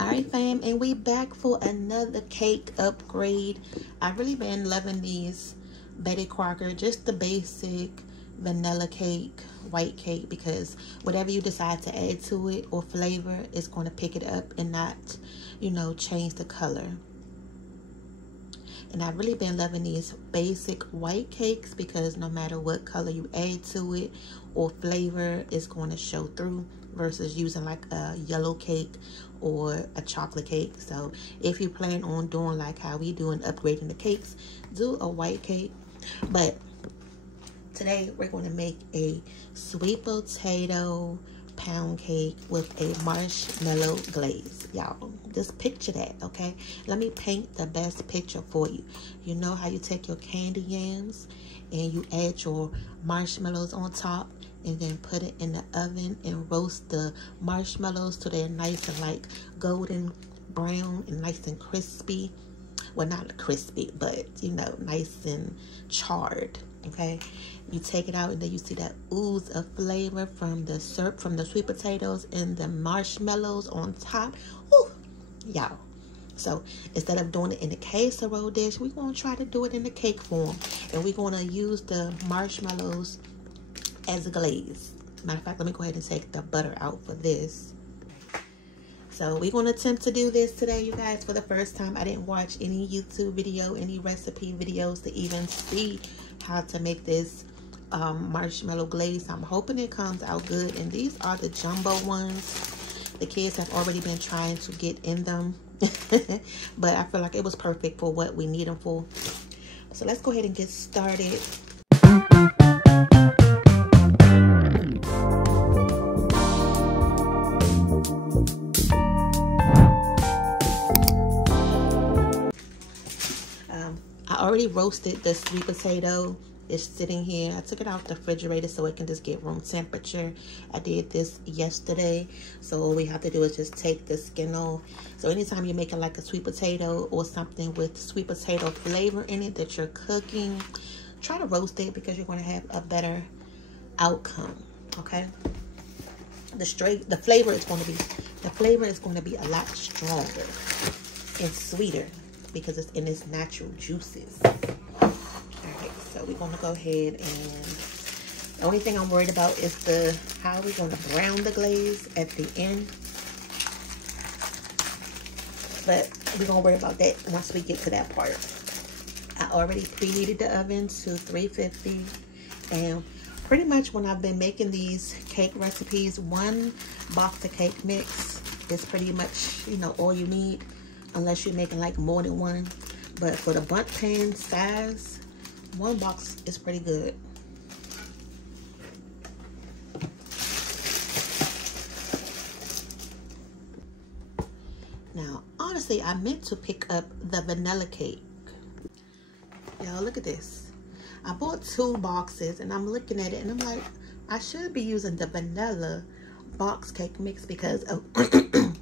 Alright fam, and we back for another cake upgrade. I've really been loving these Betty Crocker, just the basic vanilla cake, white cake, because whatever you decide to add to it or flavor, it's going to pick it up and not, you know, change the color. And I've really been loving these basic white cakes because no matter what color you add to it or flavor, it's going to show through, versus using like a yellow cake or a chocolate cake. So if you plan on doing like how we do and upgrading the cakes, do a white cake. But today we're going to make a sweet potato pound cake with a marshmallow glaze. Y'all, just picture that, okay? Let me paint the best picture for you. You know how you take your candy yams and you add your marshmallows on top and then put it in the oven and roast the marshmallows till they're nice and like golden brown and nice and crispy. Well, not crispy, but you know, nice and charred. Okay, you take it out and then you see that ooze of flavor from the syrup, from the sweet potatoes and the marshmallows on top. Ooh, y'all. So instead of doing it in the casserole dish, we're going to try to do it in the cake form. And we're going to use the marshmallows as a glaze. Matter of fact, let me go ahead and take the butter out for this. So we're going to attempt to do this today, you guys, for the first time. I didn't watch any YouTube video, any recipe videos to even see how to make this marshmallow glaze. I'm hoping it comes out good. And these are the jumbo ones. The kids have already been trying to get in them. But I feel like it was perfect for what we need them for. So let's go ahead and get started. I already roasted the sweet potato. It's sitting here. I took it out the refrigerator so it can just get room temperature. I did this yesterday. So all we have to do is just take the skin off. So anytime you're making like a sweet potato or something with sweet potato flavor in it that you're cooking, try to roast it because you're going to have a better outcome. Okay? The flavor is going to be a lot stronger and sweeter because it's in its natural juices. Alright, so we're going to go ahead and the only thing I'm worried about is how we're going to brown the glaze at the end. But we're going to worry about that once we get to that part. I already preheated the oven to 350. And pretty much when I've been making these cake recipes, one box of cake mix is pretty much, you know, all you need. Unless you're making like more than one. But for the bundt pan size, one box is pretty good. Now, honestly, I meant to pick up the vanilla cake. Y'all, look at this. I bought 2 boxes and I'm looking at it and I'm like, I should be using the vanilla box cake mix because of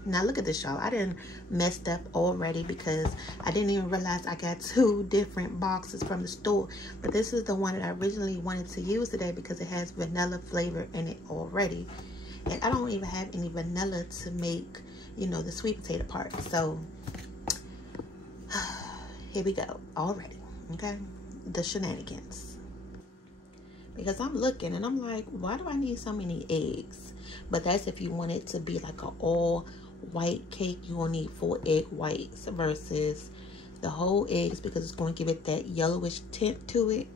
now look at this, y'all. I didn't messed up already because I didn't even realize I got 2 different boxes from the store. But this is the one that I originally wanted to use today because it has vanilla flavor in it already. And I don't even have any vanilla to make, you know, the sweet potato part. So here we go already. Okay, the shenanigans. Because I'm looking and I'm like, why do I need so many eggs? But that's if you want it to be like an all white cake, you will need 4 egg whites versus the whole eggs because it's going to give it that yellowish tint to it.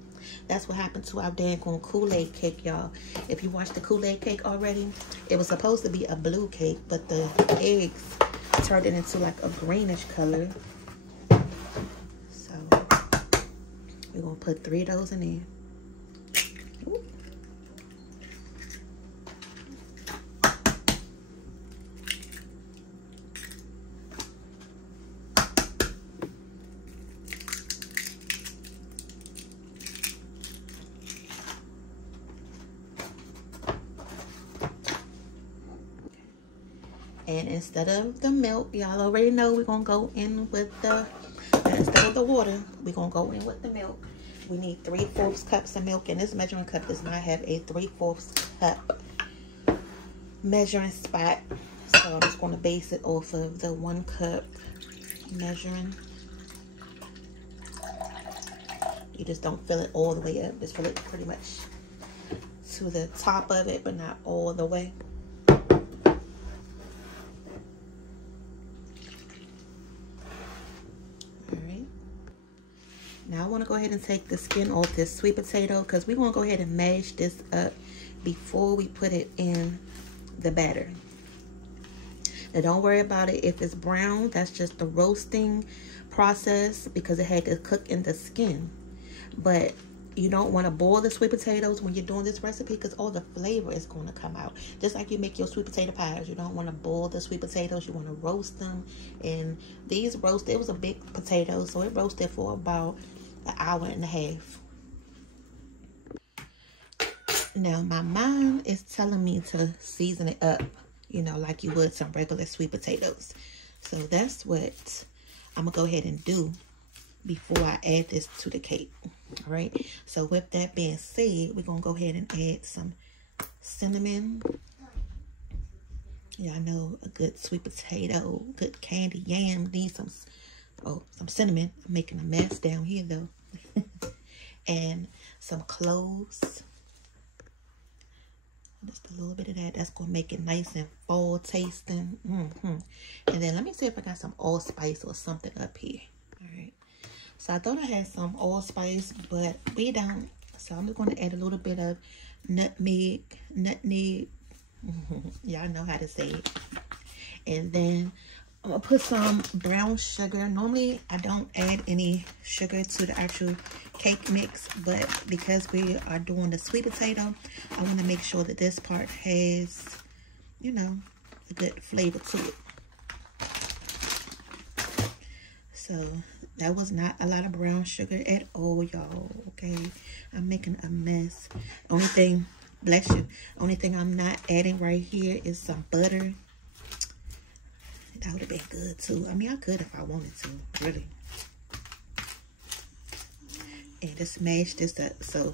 That's what happened to our dang Kool-Aid cake, y'all. If you watched the Kool-Aid cake already, it was supposed to be a blue cake, but the eggs turned it into like a greenish color. So we're going to put 3 of those in there. Ooh. And instead of the milk, y'all already know we're going to go in with instead of the water, we're going to go in with the milk. We need 3/4 cups of milk, and this measuring cup does not have a 3/4 cup measuring spot. So So I'm just going to base it off of the 1 cup measuring. You just don't fill it all the way up. Just fill it pretty much to the top of it, but not all the way. Alright. Now I want to go ahead and take the skin off this sweet potato because we want to go ahead and mash this up before we put it in the batter. Now don't worry about it if it's brown. That's just the roasting process because it had to cook in the skin. But you don't want to boil the sweet potatoes when you're doing this recipe because all the flavor is going to come out. Just like you make your sweet potato pies. You don't want to boil the sweet potatoes. You want to roast them. And these roasted, it was a big potato, so it roasted for about an hour and a half. Now my mom is telling me to season it up, you know, like you would some regular sweet potatoes. So that's what I'm going to go ahead and do before I add this to the cake. All right. So with that being said, we're going to go ahead and add some cinnamon. Yeah, I know a good sweet potato, good candy yam needs some cinnamon. I'm making a mess down here though. And some cloves. Just a little bit of that. That's going to make it nice and fall tasting. And then let me see if I got some allspice or something up here. All right. So I thought I had some allspice, but we don't. So I'm just going to add a little bit of nutmeg. Y'all know how to say it. And then I'm going to put some brown sugar. Normally, I don't add any sugar to the actual cake mix, but because we are doing the sweet potato, I want to make sure that this part has, you know, a good flavor to it. So that was not a lot of brown sugar at all, y'all. Okay, I'm making a mess. Only thing, bless you, only thing I'm not adding right here is some butter. That would have been good too. I mean, I could if I wanted to, really. And just mash this up. So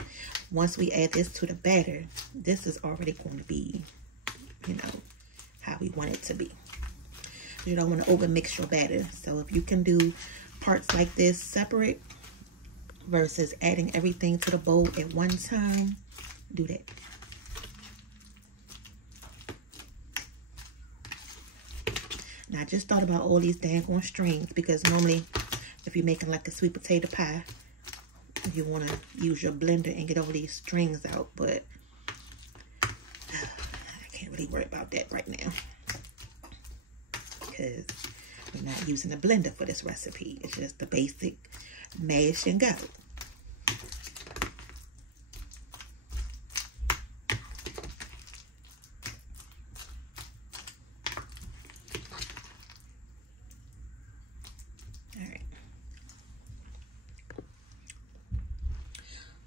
once we add this to the batter, this is already going to be, you know, how we want it to be. You don't want to over mix your batter. So if you can do parts like this separate versus adding everything to the bowl at one time, do that. Now I just thought about all these dang on strings because normally if you're making like a sweet potato pie, you want to use your blender and get all these strings out, but I can't really worry about that right now because we're not using a blender for this recipe. It's just the basic mash and go. Alright.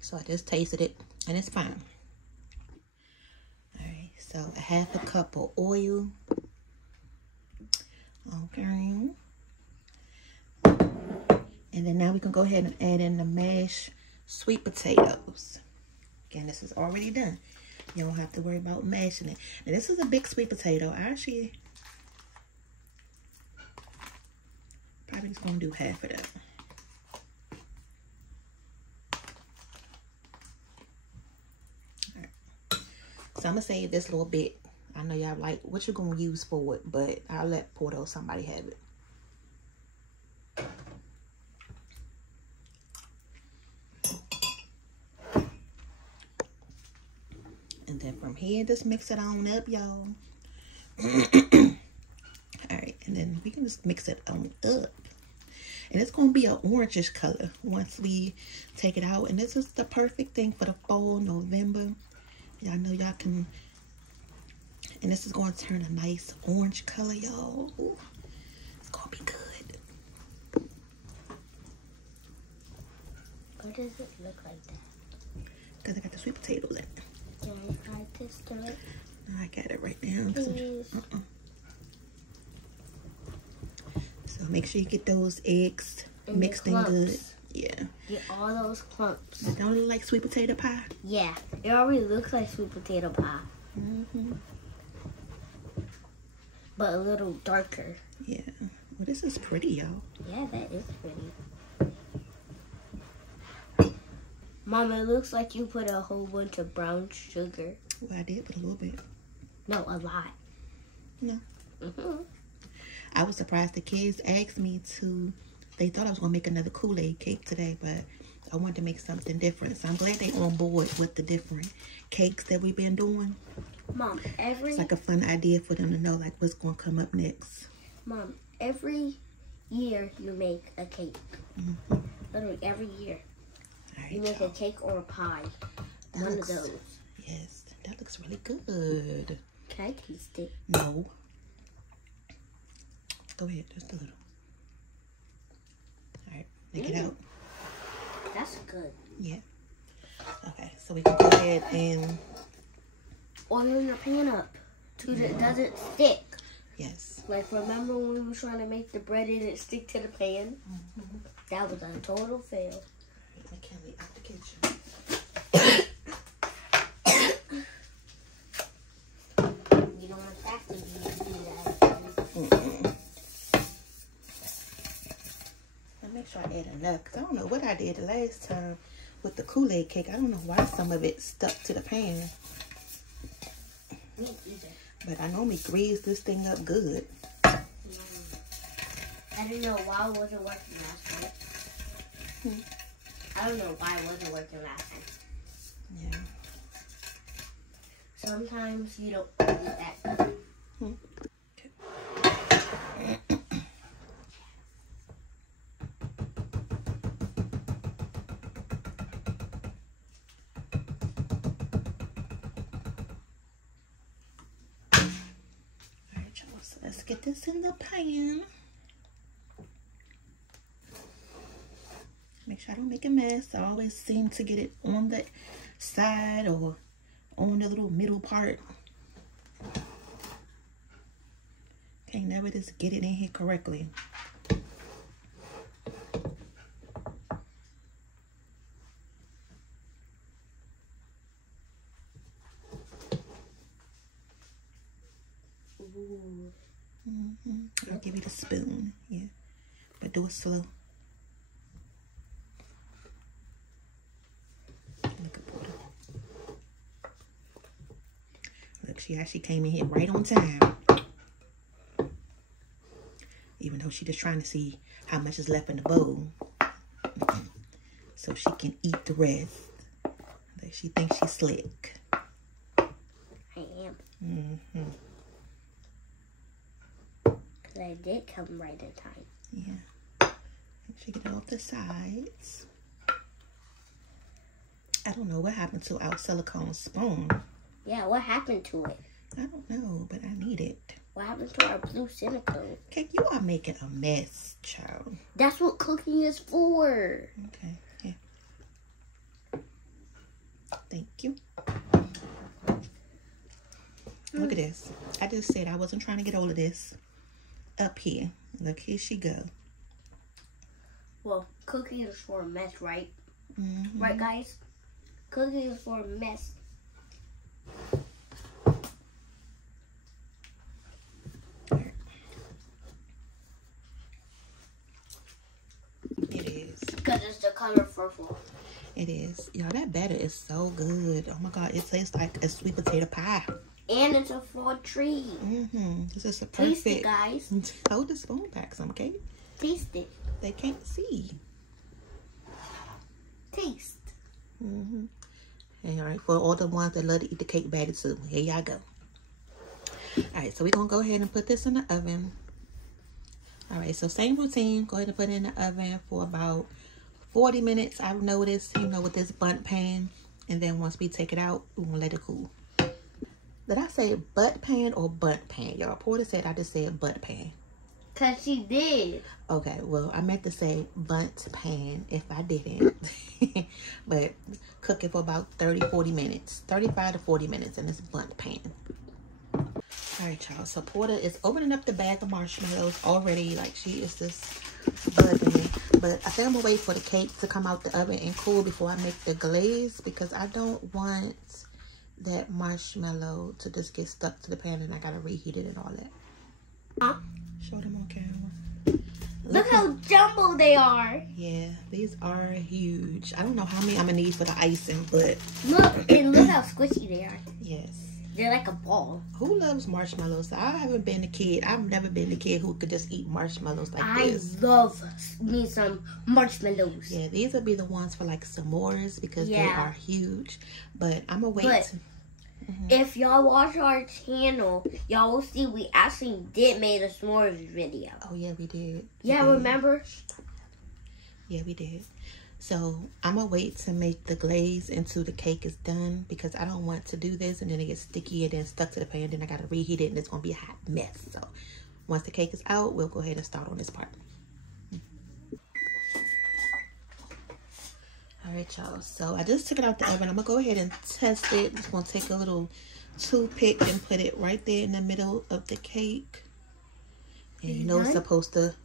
So I just tasted it and it's fine. Alright, so a half a cup of oil. Okay. And then now we can go ahead and add in the mashed sweet potatoes. Again, this is already done. You don't have to worry about mashing it. Now this is a big sweet potato. I actually probably just gonna do half of that. Alright. So I'm gonna save this little bit. I know y'all like what you're gonna use for it, but I'll let Porto somebody have it. And then from here, just mix it on up, y'all. Alright, and then we can just mix it on up. And it's gonna be an orangish color once we take it out. And this is the perfect thing for the fall, November. Y'all know y'all can. And this is going to turn a nice orange color, y'all. It's going to be good. Why does it look like that? Because I got the sweet potatoes in it. Can I add this to it? I got it right now. Please. So make sure you get those eggs mixed in good. Yeah. Get all those clumps. It don't look like sweet potato pie? Yeah. It already looks like sweet potato pie. but a little darker. Yeah. Well, this is pretty, y'all. Yeah, that is pretty. Mom, it looks like you put a whole bunch of brown sugar. Well, I did put a little bit. No, a lot. No. Mm-hmm. I was surprised the kids asked me to, they thought I was going to make another Kool-Aid cake today, but I wanted to make something different. So I'm glad they on board with the different cakes that we've been doing. Mom, It's like a fun idea for them to know like what's going to come up next. Mom, every year you make a cake. Mm-hmm. Literally every year. All right, You make a cake or a pie. One of those. Yes, that looks really good. Can I taste it? No. Go ahead, just a little. All right, make it out. That's good. Yeah. Okay, so we can go ahead and oil your pan up so that it doesn't stick. yes. Like, remember when we were trying to make the bread and it stick to the pan? Mm-hmm. That was a total fail. I can't leave out the kitchen. You don't exactly need to do that. Make sure I add enough, because I don't know what I did the last time with the Kool-Aid cake. I don't know why some of it stuck to the pan. Me either. But I normally grease this thing up good. I don't know why it wasn't working last time. I don't know why it wasn't working last time. Yeah. Sometimes you don't do that. Let's get this in the pan. Make sure I don't make a mess. I always seem to get it on the side or on the little middle part. Can't never just get it in here correctly. I'll give you the spoon, yeah, but do it slow. Look at Porter. Look, she actually came in here right on time. Even though she just trying to see how much is left in the bowl, so she can eat the rest. Like she thinks she's slick. I am. Mm-hmm. I did come right in time. Yeah. Make sure you get it off the sides. I don't know what happened to our silicone spoon. Yeah, what happened to it? I don't know, but I need it. What happened to our blue silicone? Okay, you are making a mess, child. That's what cooking is for. Okay, yeah. Thank you. Look at this. I just said I wasn't trying to get all of this up here. Look, here she go. Well, cooking is for a mess, right? Mm-hmm. Right, guys? Cooking is for a mess. It is. Because it's the color purple. It is. Y'all, that batter is so good. Oh my God, it tastes like a sweet potato pie. And it's a fall tree. Mm-hmm. This is a perfect. Taste it, guys. Hold the spoon back some, okay? Taste it. They can't see. Taste. Mm-hmm. And all right, for all the ones that love to eat the cake batter too, here y'all go. All right, so we're going to go ahead and put this in the oven. All right, so same routine. Go ahead and put it in the oven for about 40 minutes. I've noticed, you know, with this bundt pan. And then once we take it out, we're going to let it cool. Did I say butt pan or bundt pan? Y'all, Porter said I just said butt pan. Because she did. Okay, well, I meant to say bundt pan if I didn't. But cook it for about 30-40 minutes. 35 to 40 minutes in this bundt pan. All right, y'all. So Porter is opening up the bag of marshmallows already. Like, she is just bugging me. But I think I'm going to wait for the cake to come out the oven and cool before I make the glaze. Because I don't want that marshmallow to just get stuck to the pan and I got to reheat it and all that. Huh? Show them on camera. Look how jumbo they are. Yeah, these are huge. I don't know how many I'm gonna need for the icing, but look how squishy they are. Yes. They're like a ball. Who loves marshmallows? I haven't been a kid. I've never been the kid who could just eat marshmallows like this. I love me some marshmallows. Yeah, these will be the ones for like s'mores because they are huge. But I'm gonna wait. But if y'all watch our channel, y'all will see we actually did make a s'mores video. Oh yeah, we did. Yeah, remember? Yeah, we did. So I'm gonna wait to make the glaze until the cake is done because I don't want to do this and then it gets sticky and then stuck to the pan. Then I gotta reheat it and it's gonna be a hot mess. So once the cake is out, we'll go ahead and start on this part. All right, y'all. So I just took it out the oven. I'm gonna go ahead and test it. Just gonna take a little toothpick and put it right there in the middle of the cake. And you know it's supposed to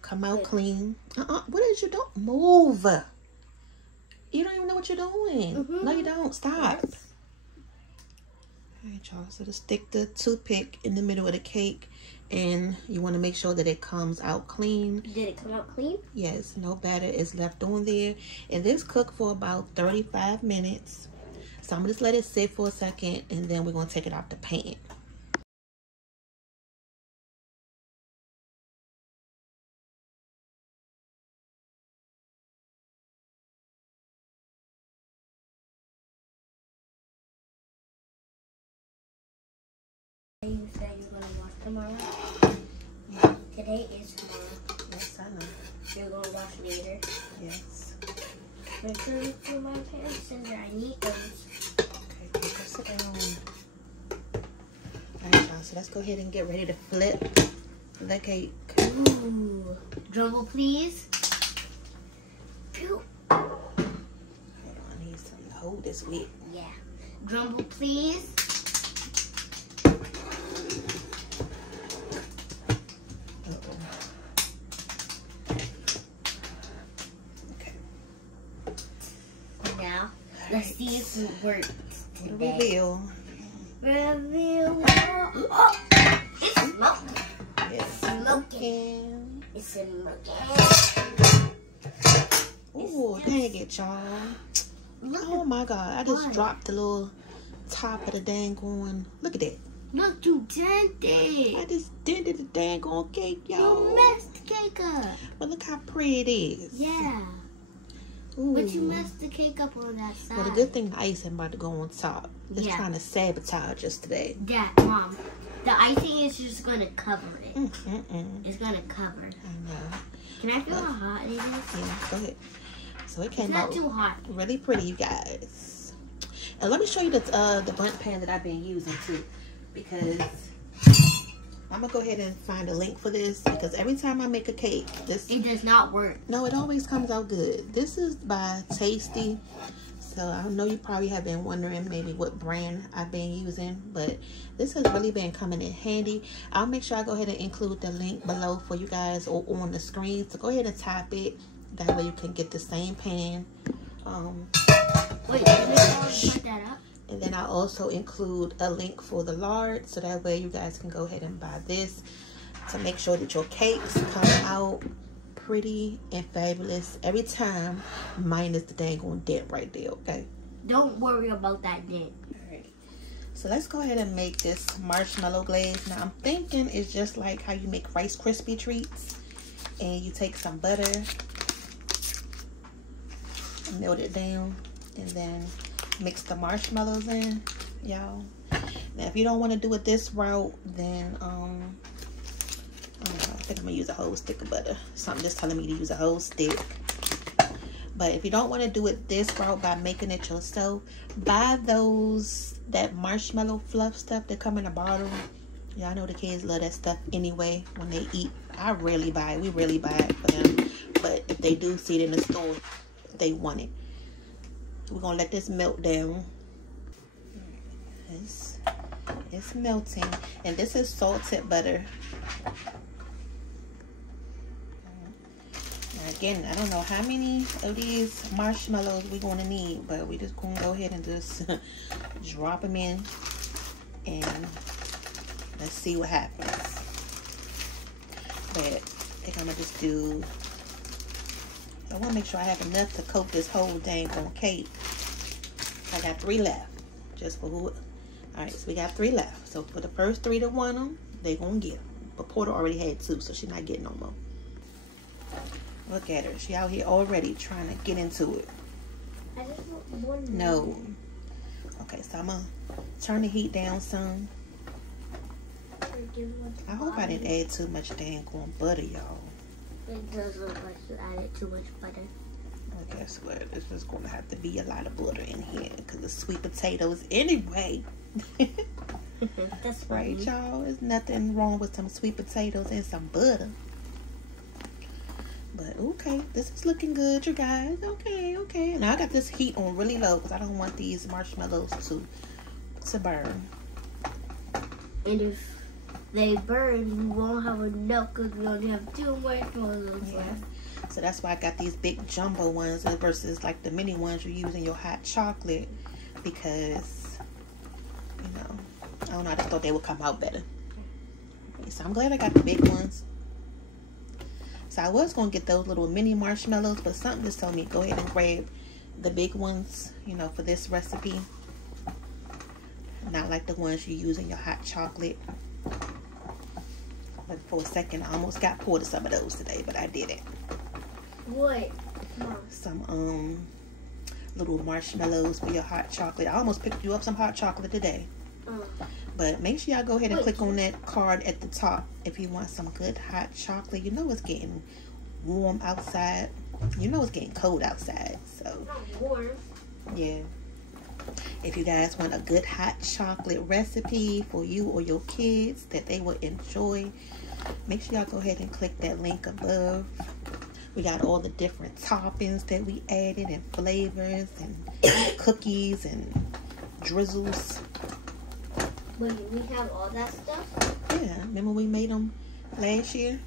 come out clean. What is you doing? Move. You don't even know what you're doing. No, you don't. Stop. Yes. All right, y'all. So just stick the toothpick in the middle of the cake. And you want to make sure that it comes out clean. Did it come out clean? Yes. No batter is left on there. And this cooked for about 35 minutes. So I'm going to just let it sit for a second. And then we're going to take it out the pan. You said you're going to wash tomorrow? Today is tomorrow. Yes, I know. You're going to wash later? Yes. Make sure you put my pants in there. I need those. Okay, go sit down. Alright, y'all. So let's go ahead and get ready to flip the cake. Ooh. Drum roll, please. Pew. Hold on, I need something to hold this with. Yeah. Drum roll, please. Let's see if it works today. Reveal. Reveal. Oh, it's smoking. It's smoking. It's smoking. Ooh, dang it, y'all. Oh my God. I just dropped the little top of the dang on. Look at that. Look, you dented. I just dented the dang on cake, y'all. You messed the cake up. But look how pretty it is. Yeah. Ooh. But you messed the cake up on that side. Well, the good thing the icing about to go on top. Just trying to sabotage us today. Dad, Mom, the icing is just going to cover it. It's going to cover. I know. Can I feel how hot it is? Yeah, go ahead. So it came It's not out too hot. really pretty, you guys. And let me show you the bundt pan that I've been using too, because I'm gonna go ahead and find a link for this because every time I make a cake, it does not work. No, it always comes out good. This is by Tasty. So I know you probably have been wondering maybe what brand I've been using, but this has really been coming in handy. I'll make sure I go ahead and include the link below for you guys or on the screen. So go ahead and tap it. That way you can get the same pan. Wait, let me put that up. And then I'll also include a link for the lard, so that way you guys can go ahead and buy this to make sure that your cakes come out pretty and fabulous every time, minus the dang on dent right there, okay? Don't worry about that dent. Alright, so let's go ahead and make this marshmallow glaze. Now I'm thinking it's just like how you make Rice Krispie treats, and you take some butter, melt it down, and then mix the marshmallows in, y'all. Now if you don't want to do it this route, then I don't know, I think I'm gonna use a whole stick of butter. Something just telling me to use a whole stick. But if you don't want to do it this route by making it yourself, buy that marshmallow fluff stuff that come in a bottle. Yeah, I know the kids love that stuff anyway when they eat. I rarely buy it. We rarely buy it for them. But if they do see it in the store, they want it. We're gonna let this melt down. It's melting, and this is salted butter. Now again, I don't know how many of these marshmallows we're gonna need, but we just gonna go ahead and just drop them in, and let's see what happens. But I think I'm gonna just do, I want to make sure I have enough to coat this whole dang on cake. I got 3 left, just for who. Alright, so we got 3 left. So for the first 3 that want them, they gonna get them. But Porter already had 2, so she's not getting no more. Look at her. She out here already trying to get into it. I just want one. No. Okay, so I'm gonna turn the heat down some. I hope I didn't add too much dang on butter, y'all. It does look like you added too much butter. I guess what? This is going to have to be a lot of butter in here because it's sweet potatoes anyway. That's right, y'all. There's nothing wrong with some sweet potatoes and some butter. But okay, this is looking good, you guys. Okay, okay. Now I got this heat on really low because I don't want these marshmallows to burn. And if they burn, you won't have enough because we only have 2 marshmallows left. So that's why I got these big jumbo ones versus like the mini ones you use in your hot chocolate, because, you know, I don't know, I just thought they would come out better. So I'm glad I got the big ones. So I was going to get those little mini marshmallows, but something just told me go ahead and grab the big ones, you know, for this recipe. Not like the ones you use in your hot chocolate. But for a second, I almost got Porter some of those today, but I didn't. What? Mom. Some little marshmallows for your hot chocolate. I almost picked you up some hot chocolate today. But make sure y'all go ahead and click on that card at the top if you want some good hot chocolate. You know it's getting warm outside. You know it's getting cold outside. So Not warm. yeah. If you guys want a good hot chocolate recipe for you or your kids that they will enjoy, make sure y'all go ahead and click that link above. We got all the different toppings that we added and flavors and cookies and drizzles. Wait, we have all that stuff? Yeah, remember we made them last year?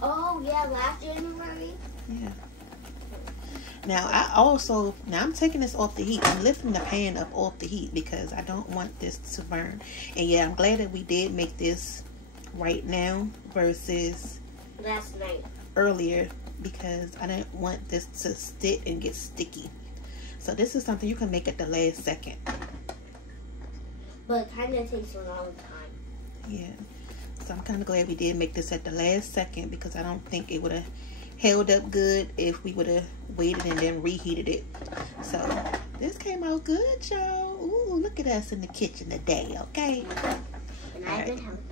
Oh, yeah, last January? Yeah. Now, I'm taking this off the heat. I'm lifting the pan up off the heat because I don't want this to burn. And yeah, I'm glad that we did make this right now versus last night. Earlier, because I didn't want this to stick and get sticky. So this is something you can make at the last second. But it kind of takes a long time. Yeah. So I'm kind of glad we did make this at the last second because I don't think it would have held up good if we would have waited and then reheated it. So this came out good, y'all. Ooh, look at us in the kitchen today, okay? And I've been helping.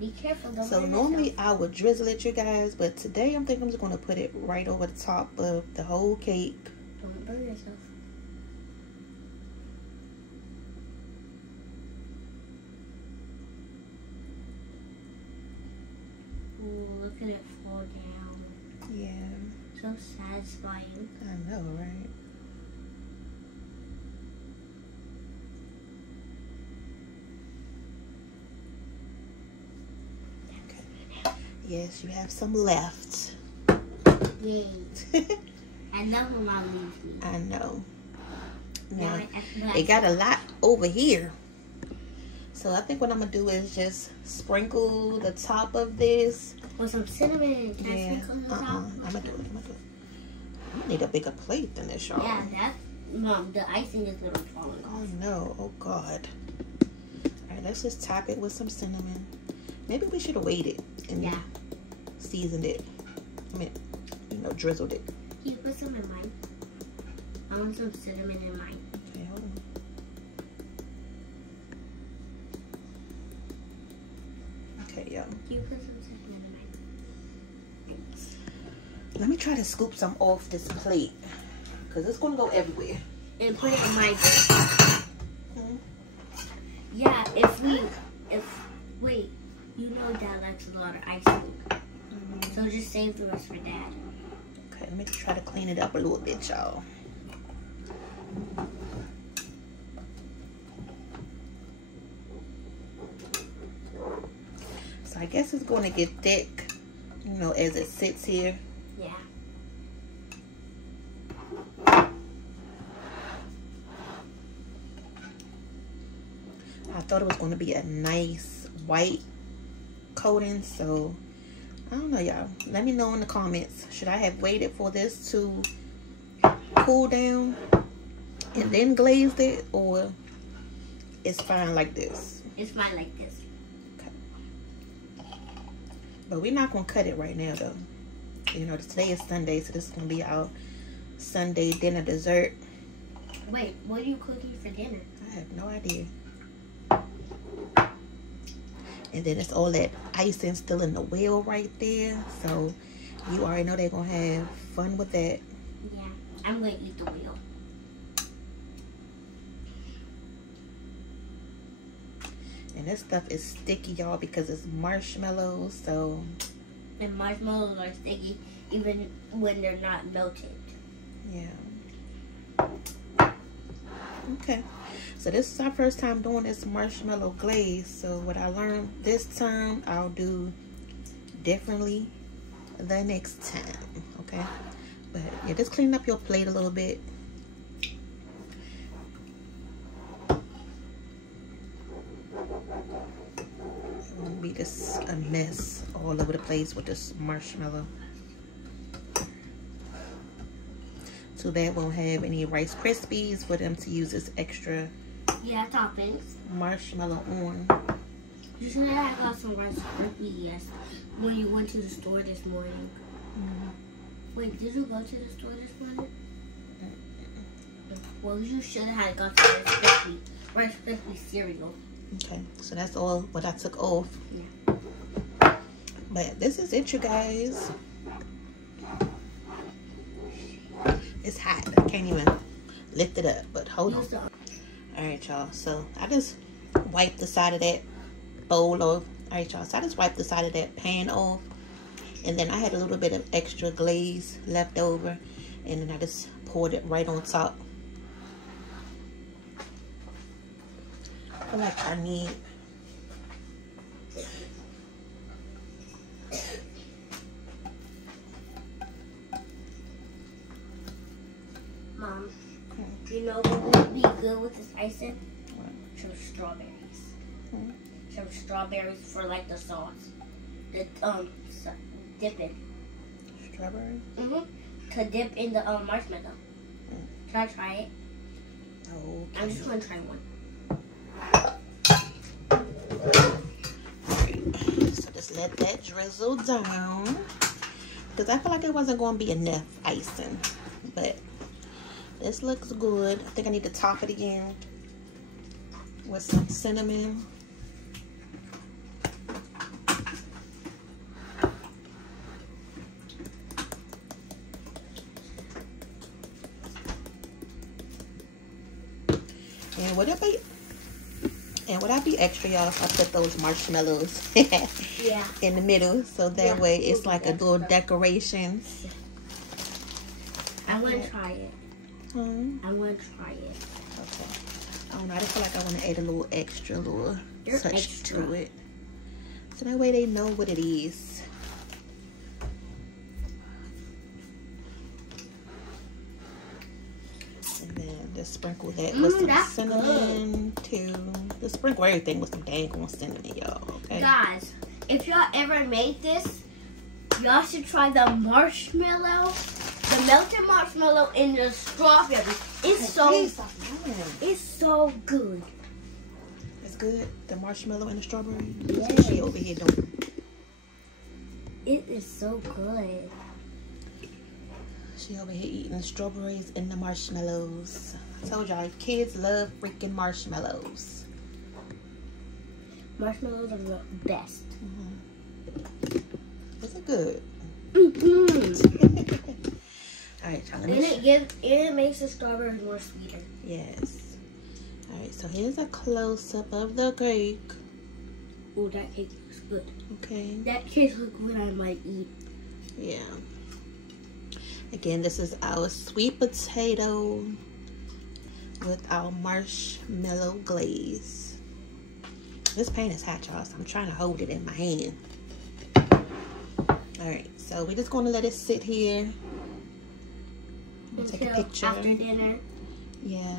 Be careful. So normally I would drizzle it, you guys, but today I'm thinking I'm just going to put it right over the top of the whole cake. Don't burn yourself. Ooh, look at it fall down. Yeah. So satisfying. I know, right? Yes, you have some left. Yay. I know when Mom leaves me. I know. Now, it got a lot over here. So I think what I'm going to do is just sprinkle the top of this. With some cinnamon. Can I sprinkle the top? I'm going to do it. I need a bigger plate than this, y'all. Yeah, that's... Mom, the icing is going to fall off. Oh, no. Oh, God. All right, let's just top it with some cinnamon. Maybe we should have waited and seasoned it. I mean, you know, drizzled it. Can you put some in mine? I want some cinnamon in mine. Okay, hold on. Okay, y'all. Can you put some cinnamon in mine? Let me try to scoop some off this plate because it's going to go everywhere. And put it in my plate. Yeah, wait, you know Dad likes a lot of icing. So just save the rest for Dad. Okay, let me try to clean it up a little bit, y'all. So I guess it's going to get thick, you know, as it sits here. Yeah. I thought it was going to be a nice white coating, so I don't know, y'all. Let me know in the comments. Should I have waited for this to cool down and then glazed it, or it's fine like this? It's fine like this. Okay. But we're not gonna cut it right now, though. You know, today is Sunday, so this is gonna be our Sunday dinner dessert. Wait, what are you cooking for dinner? I have no idea. And then it's all that icing still in the wheel right there. So you already know they're going to have fun with that. Yeah, I'm going to eat the wheel. And this stuff is sticky, y'all, because it's marshmallows. So. And marshmallows are sticky even when they're not melted. Yeah. Okay. So this is our first time doing this marshmallow glaze. So what I learned this time, I'll do differently the next time. Okay. But yeah, just clean up your plate a little bit. It won't be just a mess all over the place with this marshmallow. Too bad we won't have any Rice Krispies for them to use this extra toppings. Marshmallow on. You should have got some Rice Krispies when you went to the store this morning. Wait, did you go to the store this morning? Well, you should have got some Rice Krispies cereal. Okay, so that's all what I took off. Yeah. But this is it, you guys. It's hot. I can't even lift it up, but hold on. Alright, y'all. So I just wiped the side of that bowl off. Alright, y'all. So I just wiped the side of that pan off. And then I had a little bit of extra glaze left over. And then I just poured it right on top. I feel like I need... Mom, you know what would be good with this icing? What? Some strawberries. Some strawberries for like the sauce. The dip in. Strawberry? To dip in the marshmallow. Can I try it? Okay. I'm just gonna try one. Alright. So just let that drizzle down. Because I feel like it wasn't going to be enough icing. But this looks good. I think I need to top it again with some cinnamon. And would I be extra, y'all, if I put those marshmallows in the middle, so that way it's like a little decoration. I want to try it. I want to try it. Okay. I don't know. I just feel like I want to add a little extra, touch to it. So that way they know what it is. And then just sprinkle that with some cinnamon too. Just sprinkle everything with some dang on cinnamon, y'all. Okay. Guys, if y'all ever made this, y'all should try the marshmallow. The melted marshmallow and the strawberry. It's so good. It's good. The marshmallow and the strawberry. Yes. She over here doing. It is so good. She over here eating the strawberries and the marshmallows. I told y'all, kids love freaking marshmallows. Marshmallows are the best. Is it good? Alright, y'all. And it makes the strawberry more sweeter. Yes. Alright, so here's a close-up of the cake. Oh, that cake looks good. Okay. That cake looks good. I might eat. Yeah. Again, this is our sweet potato with our marshmallow glaze. This pan is hot, y'all, so I'm trying to hold it in my hand. Alright, so we're just going to let it sit here. Take a picture. After dinner. Yeah.